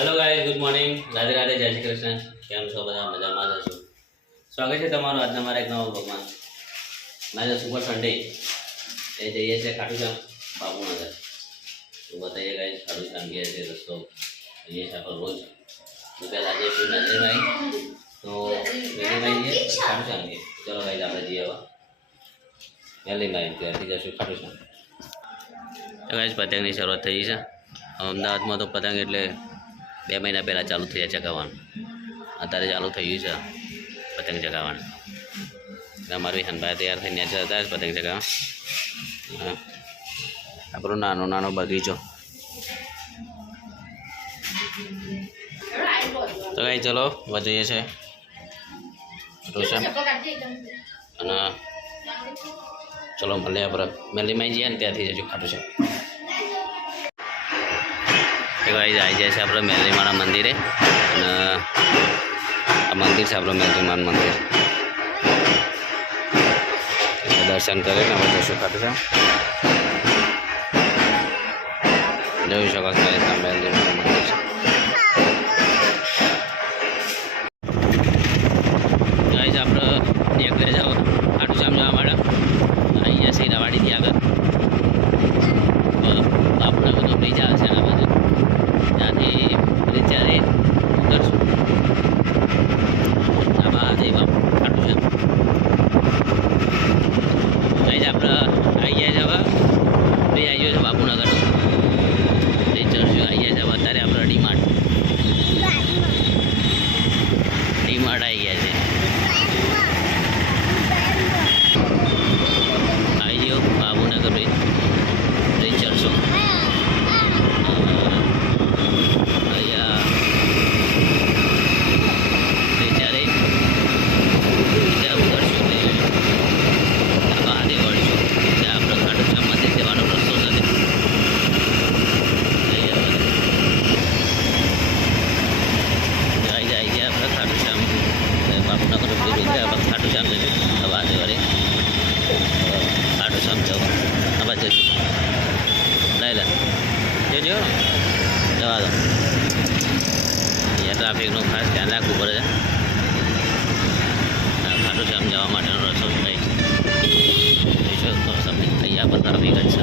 Hello guys, good morning, Radhe Radhe, જય શ્રી કૃષ્ણ. કેમ છો બધા? મજામાં જ હશો. સ્વાગત છે તમારું આજના મારા એક નવા બ્લોગમાં. આજે સુપર સન્ડે એ જઈએ છીએ ખાટુશ્યામ બાપુનગર. તો બતાવીએ ગાઈઝ ખાટુશ્યામ ગયા છે રસ્તો જઈએ છીએ આપણે રોજ. તો પહેલાં આજે શું નજરભાઈ તો વેલીભાઈ જઈએ ખાટુશ્યામ જઈએ. ચલો ગાઈઝ આપણે જઈએ હવે વેલીભાઈ ત્યારથી જશું ખાટુશ્યામ. તો ગાઈઝ પતંગની શરૂઆત થઈ છે. અમદાવાદમાં તો પતંગ એટલે 2 મહિના પહેલાં ચાલુ થઈ જાય ચગાવવાનું. અત્યારે ચાલુ થઈ ગયું છે પતંગ ચગાવવાનું. અમારી હનભાઈ તૈયાર થઈને હતા જ પતંગ ચગાવવા. આપણો નાનો નાનો બગીચો. તો કઈ ચલો વધીએ છે રોશન અને ચલો મળીએ આપણે મેલીમાં જઈએ ને ત્યાંથી જજો ખાટું છે આવી જાય છે આપણે મેલીમાના મંદિરે. અને આ મંદિર છે આપણું મેલીમાનું મંદિર. દર્શન કરીને અમે જઈશું ખાટું છે જોઈ શકો છો મેલીમાનું મંદિર છે. ગાઈઝ આપણે નીકળી જાઓ ખાટુશ્યામ જવા માટે. અહીંયા છે રવાડીથી આગળ બાપુનગર તો બ્રિજ આવે છે એના બાજુ ત્યાંથી બ્રિજ જ્યારે ઉતરશું આ મહાદેવ ખાટુશ્યામ. ગાઈઝ આપણે આવી ગયા છે હવે બ્રિજ આવી ગયો છે બાપુનગરનો. બ્રિજ ચડશું આવી ગયા છે હવે અત્યારે આપણે ડીમાર્ટ આવી ગયા છે. આવી ગયો બાપુનગર બ્રિજ ચડશો. જવા દો અહીંયા ટ્રાફિકનું ખાસ ધ્યાન રાખવું પડે છે. ખાટુશ્યામ જવા માટેનો રસ્તો થાય છે અહીંયા પણ ટ્રાફિક જ છે.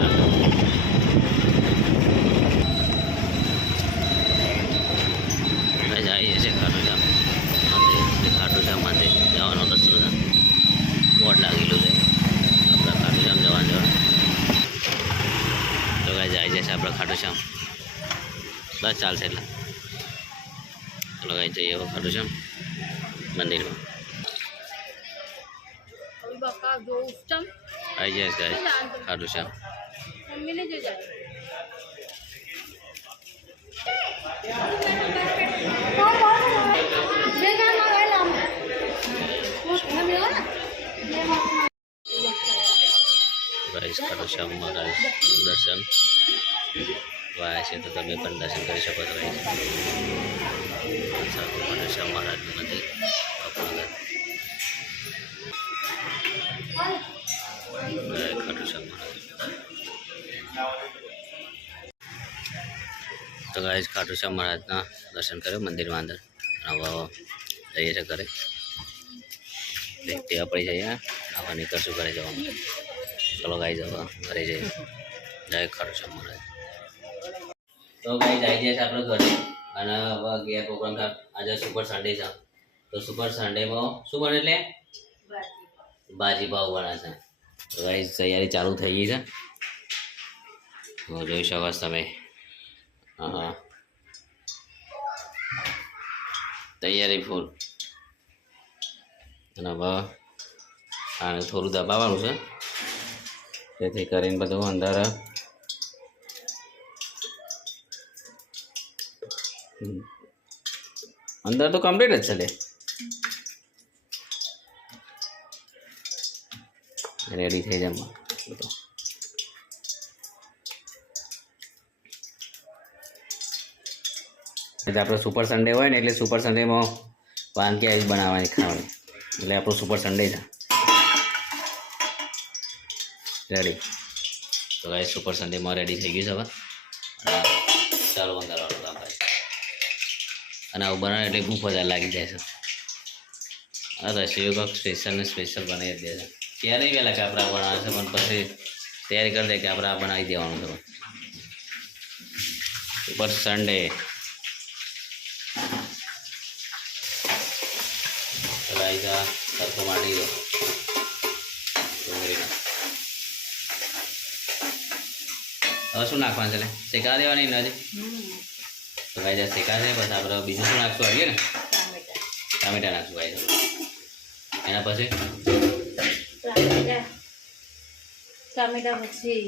જઈએ છીએ ખાટુશ્યામ મંદિર. ખાટુશ્યામ મંદિર જવાનો રસ્તો છે. બોર્ડ લાગેલું છે આપણે ખાટુશ્યામ જવાનું. તો કાંઈ જાય છે આપણે ખાટુશ્યામ બસ ચાલશે એટલે ચલો કાંઈ જઈએ હવે ખાટુશ્યામ મંદિરમાં. આવી જાય છે ખાટુશ્યામ. ખાટુશ્યામ મહારાજ દર્શન વાયા છે તો તમે પણ દર્શન કરી શકો છો. ખાટુશ્યામ મહારાજનું મંદિર બાપુનગર. ખાટુશ્યામ મહારાજ તો ગાઈઝ ખાટુશ્યામ મહારાજના દર્શન કર્યો મંદિરમાં અંદર. હવે જઈએ છીએ ઘરે. ત્યાં પડી જઈએ હવે નીકળશું ઘરે જવા માટે. ચલો ગાઈઝ હવે ઘરે જઈએ. જય ખાટુશ્યામ મહારાજ. તો ગાઈઝ આવી જાય છે આપણે ઘરે અને હવે ગયા પ્રોગ્રામ આજે સુપર સન્ડે છે. તો સુપર સન્ડેમાં શું બને એટલે ભાજી પાવ બને છે. તો ગાઈઝ તૈયારી ચાલુ થઈ ગઈ છે. જોઈ શકો છો તમે. હા તૈયારી ફૂલ. અને હવે આને થોડું દબાવવાનું છે જેથી કરીને બધું અંદર અંદર તો કમ્પ્લીટ જ છે લે. રેડી થઈ જાય બધું. એટલે આપણો સુપર સન્ડે હોય ને એટલે સુપર સન્ડેમાં વાનગી આવી બનાવવાની ખાવાની એટલે આપણો સુપર સન્ડે છે. રેડી તો ગાઈસ સુપર સન્ડેમાં રેડી થઈ ગયું છે હવે. ચાલો બંધ કરવાનું કામ ભાઈ. અને આવું બનાવે એટલે ભૂખ વધારે લાગી જાય છે. અરે રસીઓ કંઈક સ્પેશિયલ ને સ્પેશિયલ બનાવી જ દે છે. ક્યારે નહીં વહેલા કે આપણે આ બનાવે છે પણ પછી તૈયારી કરી દે કે આપણે આ બનાવી દેવાનું છે. ઉપર સન્ડે રાઈઝા સરખો માટી દો ડુંગળીના. હવે શું નાખવાનું છે? શેકા દેવાની ને હજી તો ગાય શેકા છે. પછી આપણે બીજું શું નાખશું? આવીએ ને ટામેટા નાખશું ગાય. એના પછી ટામેટા પછી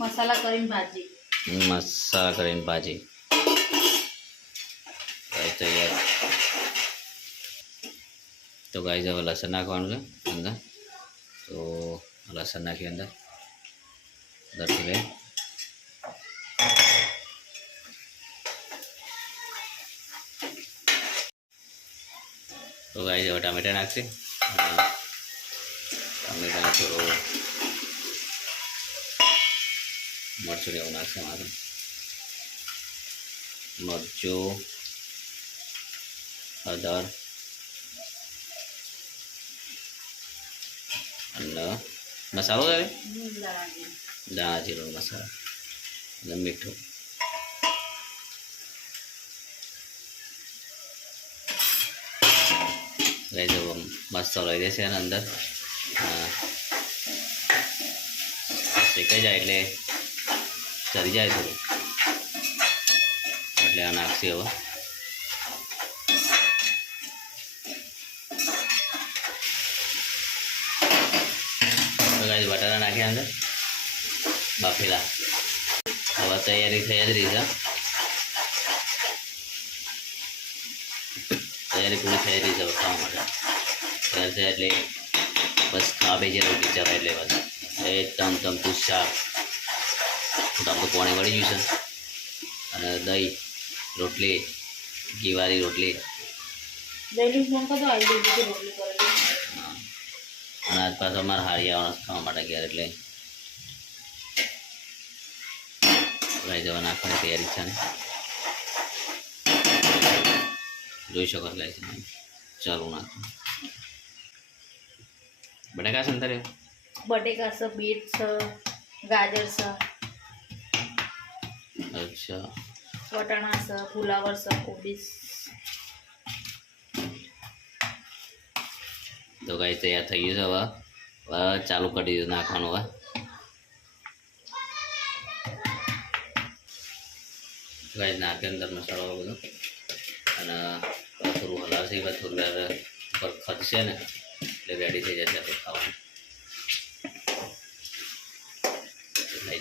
મસાલા કરીને ભાજી તૈયાર. તો ગાય હવે લસણ નાખવાનું છે અંદર. તો લસણ નાખી અંદર દરથી લઈ તો ગાય હવે ટામેટા નાખશે. ટામેટા થોડું મરચું એવું નાખશે. મારે મરચું, હળદર અને મસાલો આવે દાણા જીરો મસાલો અને મીઠું. લઈ જવો મસાલો લઈ દેશે અને અંદર શેકાઈ જાય એટલે ચરી જાય થોડું એટલે આ નાખશે. હવે બટાટા નાખ્યા અંદર બાફેલા. હવે તૈયારી થઈ જ રહી છે. તૈયારી પૂરી થઈ રહી છે ખાવા માટે. તૈયાર છે એટલે બસ ખાવા બેસી રોટી ચલાવી એટલે બસ એકદમ તમતું શાક. આપણું પાણી વળી ગયું છે અને દહીં રોટલી ઘીવાળી રોટલી અને આજ પાછો અમારે હારી આવવાનો ખાવા માટે ઘેર એટલે લઈ જવા નાખવાની તૈયારી છે ને જોઈ શકો લઈ જવાનું ચાલુ નાખો. બટાકા છે અંતરે બટેકા છે, બીટ છે, ગાજર છે, અચ્છા વટાણા છે, ફુલાવર છે, કોબીજ. તો ગાય તૈયાર થઈ ગયું છે. હવે ચાલુ કરી દીધું નાખવાનું. હવે ગાય નાખે અંદર મસાલો બધો અને થોડું હલાવશે. થોડું વાર ઉપર ખદશે ને એટલે રેડી થઈ જશે આપણે ખાવાનું.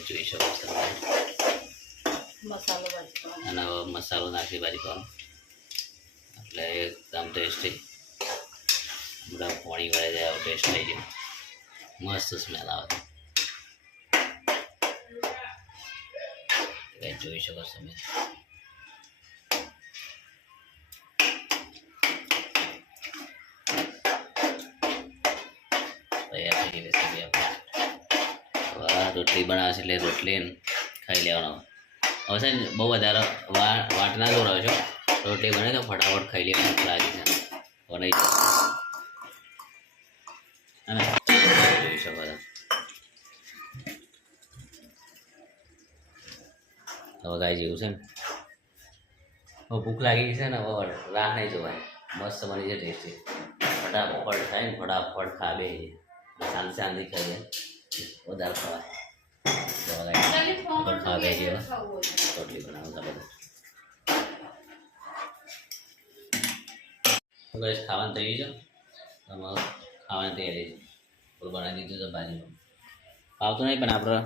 જોઈ શકો તમે અને હવે મસાલો નાખી ભાજી કરવાનો એટલે એકદમ ટેસ્ટી. બધા પાણી વળે જાય ટેસ્ટ થઈ ગયો. મસ્ત સ્મેલ આવે. જોઈ શકો તમે તૈયાર થઈ ગઈ રેસીપી આપણે. રોટલી બનાવશે એટલે રોટલી ખાઈ લેવાનો. હવે છે ને બહુ વધારે વાટ ના દોરાવ છો. રોટલી બને તો ફટાફટ ખાઈ લેવાનું લાગી છે બનાવી જોઈ શકો છો. હવે ગાય જેવું છે ને હવે ભૂખ લાગી છે ને હવે રાહ નહીં જોવાય. મસ્ત બની છે ટેસ્ટી. ફટાફટ થાય ને ફટાફટ ખાવે શાંતિ શાંતિ ખાઈએ વધારે ખવાય. ખાવે છે રોટલી બનાવતા બધા ખાવાનું થઈ ગયું છે. તમારું ખાવાની તૈયારી થોડું બનાવી દીધું છે. ભાજી આવતું નહીં પણ આપણે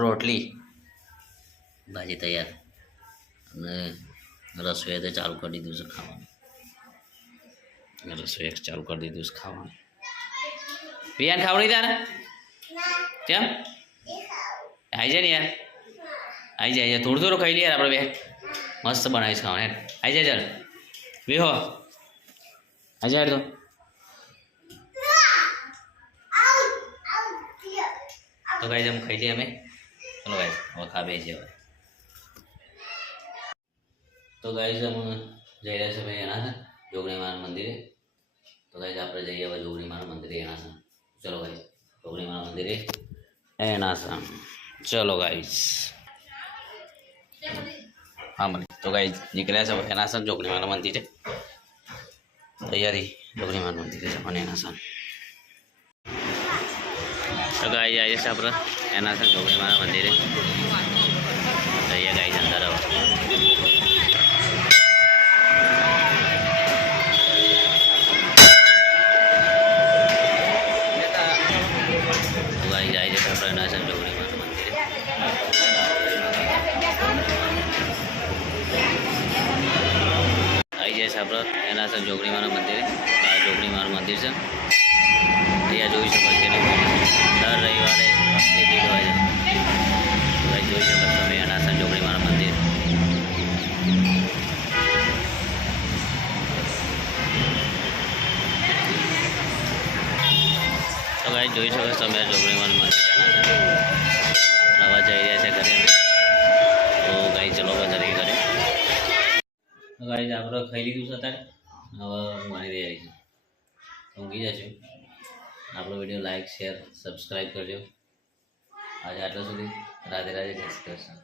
રોટલી ભાજી તૈયાર અને રસોઈ તો ચાલુ કરી દીધું છે ખાવાનું. રસોઈ ચાલુ કરી દીધું છે ખાવાનું. પિયાન ખાવ નહીં તારે કેમ આવી જાય ને યાર આવી જાય થોડું થોડું ખાઈ લે યાર. આપણે બે મસ્ત બનાવીશ ખાવાનું યાર. આવી જાય ચાલ વિહો આવી જાય તો ગાઈ અમે ખાઈ લઈએ અમે. ચલો ગાઈ હવે ખા બે છે. હવે તો ગાઈઝ અમે જઈ રહ્યા છે ભાઈ એના જોગણી માના મંદિરે. તો ગાઈઝ આપણે જઈએ હવે જોગણી માના મંદિરે એના ચલો ગાઈઝ જોગણી માના મંદિરે એના ચલો ગાઈઝ. હા મને તો ગાઈઝ નીકળ્યા છે એના જોગણી માના મંદિરે. તૈયારી જોગણી માના મંદિરે જવાની એના તો ગાઈઝ આવીએ છીએ આપણે એના જોગણી માના મંદિરે. જઈએ ગાઈઝ અંદર હવે. આપણે એના સર જોગણી માના મંદિરે. આ જોગણી માનું મંદિર છે. અહીંયા જોઈ શકો છો દર રવિવારે એ ભીડ હોય છે. ભાઈ જોઈ શકો છો તમે એના સર જોગણી માના મંદિર. તો ભાઈ જોઈ શકો છો તમે જોગણી માનું મંદિર નવા જઈ રહ્યા છે ઘરે. તો ગાઈ ચલો જરી ઘરે. ગાઈઝ આપણે ખાઈ લીધું છે અત્યારે. હવે ઊંઘવાની તૈયારી છે. ઊંઘી જશું. આપણો વિડીયો લાઈક શેર સબસ્ક્રાઈબ કરજો. આજે આટલા સુધી રાધે રાધે જય શ્રી કૃષ્ણ.